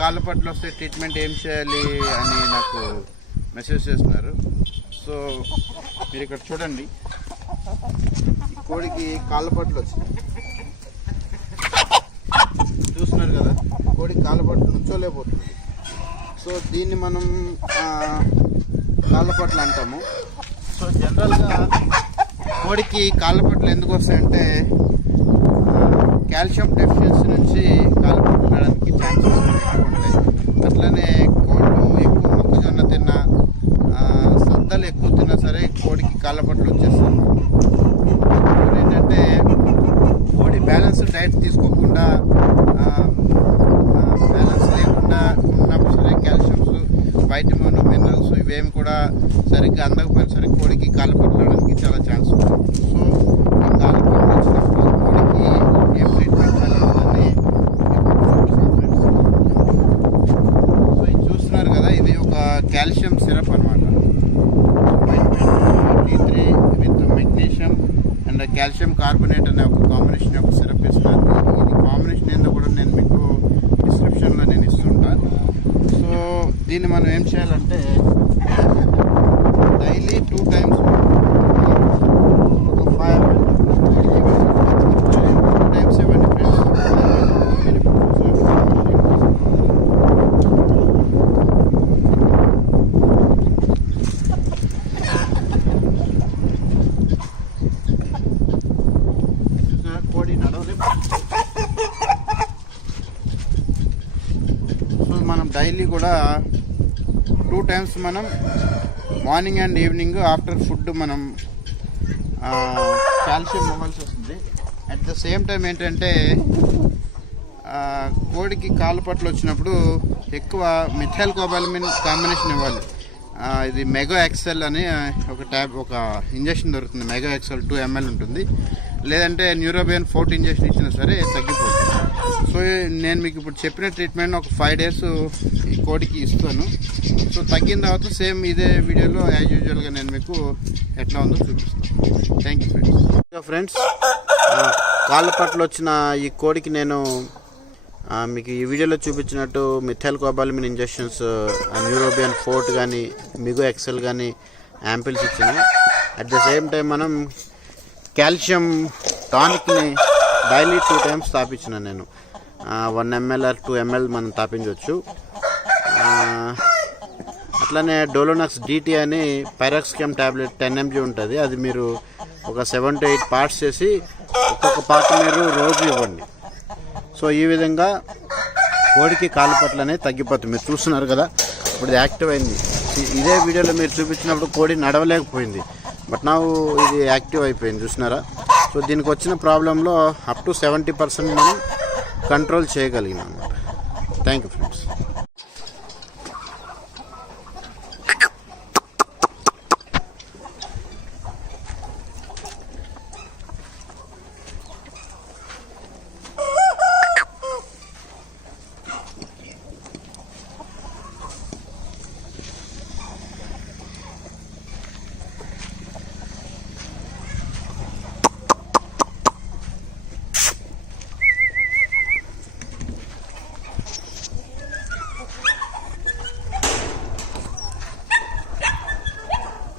కాళ్ళపట్లు వస్తే ట్రీట్మెంట్ ఏం చేయాలి అని నాకు మెసేజ్ చేస్తున్నారు. సో మీరు ఇక్కడ చూడండి, ఈ కోడికి కాళ్ళపట్లు వచ్చినాయి చూస్తున్నారు కదా. కోడికి కాళ్ళపట్లు నుంచోలేకపోతుంది. సో దీన్ని మనం కాళ్ళపట్లు అంటాము. సో జనరల్గా కోడికి కాళ్ళపట్లు ఎందుకు వస్తాయంటే కాల్షియం డెఫిషియన్సీ నుంచి కాళ్ళపట్లు ఉండడానికి ఛాన్సెస్ ఉంటాయి. అట్లనే కోళ్ళు ఎక్కువ మొక్కజొన్న తిన్నా, సద్దలు ఎక్కువ తిన్నా సరే కోడికి కాళ్ళపట్లు వచ్చేస్తాయి. ఏంటంటే కోడి బ్యాలెన్స్ డైట్ తీసుకోకుండా, బ్యాలెన్స్ లేకుండా ఉన్నప్పుడు సరే కాల్షియమ్స్, వైటమిన్, మినరల్స్ ఇవేమి కూడా సరిగ్గా అందకపోయినా సరే కోడికి కాళ్ళపట్లు రావడానికి చాలా ఛాన్స్ ఉంటుంది. సో ఈ కాళ్ళపట్లు వచ్చినప్పుడు కోడికి ఏం ట్రీట్మెంట్ చేయాలని సో ఇది చూస్తున్నారు కదా, ఇది ఒక కాల్షియం సిరప్ అనమాట. Vitamin D3 with magnesium and calcium carbonate అనే ఒక కాంబినేషన్ యొక్క సిరప్ ఇస్తున్నాను. ఇది కాంబినేషన్ ఏందో కూడా నేను మీకు డిస్క్రిప్షన్లో నేను ఇస్తుంటాను. సో దీన్ని మనం ఏం చేయాలంటే డైలీ 2 times ఒక 5 times ఇవ్వండి ఫ్రెండ్స్. కోడి నడవలే. సో మనం డైలీ కూడా 2 times మనం morning and evening after food మనం కాల్షియం ఇవ్వాల్సి వస్తుంది. అట్ ద సేమ్ టైం ఏంటంటే కోడికి కాళ్ళపట్లు వచ్చినప్పుడు ఎక్కువ మిథైల్ కోబాలమిన్ కాంబినేషన్ ఇవ్వాలి. ఇది మెగా ఎక్సెల్ అని ఒక ఇంజెక్షన్ దొరుకుతుంది. మెగా ఎక్సెల్ 2 ml ఉంటుంది. లేదంటే న్యూరోబియన్ 40 ఇంజెక్షన్ ఇచ్చినా సరే తగ్గిపోతుంది. సో నేను మీకు ఇప్పుడు చెప్పిన ట్రీట్మెంట్ ఒక 5 days ఈ కోడికి ఇస్తాను. సో తగ్గిన తర్వాత సేమ్ ఇదే వీడియోలో యాజ్ యూజువల్గా నేను మీకు ఎట్లా ఉందో చూపిస్తాను. Thank you friends. కాళ్ళపట్లు వచ్చిన ఈ కోడికి నేను మీకు ఈ వీడియోలో చూపించినట్టు మిథైల్ కోబాలమిన్ ఇంజెక్షన్స్, న్యూరోబియన్ 40 కానీ మిగో ఎక్సెల్ కానీ యాంపిల్స్ ఇచ్చిన. అట్ ద సేమ్ టైం మనం కాల్షియం టానిక్ని డైలీ 2 times తాపించిన. నేను 1 ml or 2 ml మనం తాపించవచ్చు. అట్లనే డోలోనాక్స్ DT అని పైరాక్స్కెమ్ ట్యాబ్లెట్ 10 mg ఉంటుంది. అది మీరు ఒక 7 to 8 parts చేసి ఒక్కొక్క పార్ట్ మీరు రోజు ఇవ్వండి. సో ఈ విధంగా కోడికి కాళ్ళపట్లు అనేది తగ్గిపోతుంది. మీరు చూస్తున్నారు కదా, ఇప్పుడు యాక్టివ్ అయింది. ఇదే వీడియోలో మీరు చూపించినప్పుడు కోడి నడవలేకపోయింది, బట్ నా ఇది యాక్టివ్ అయిపోయింది. చూస్తున్నారా? సో దీనికి వచ్చిన ప్రాబ్లంలో అప్ టు 70% మనం కంట్రోల్ చేయగలిగినాం. Thank you friends.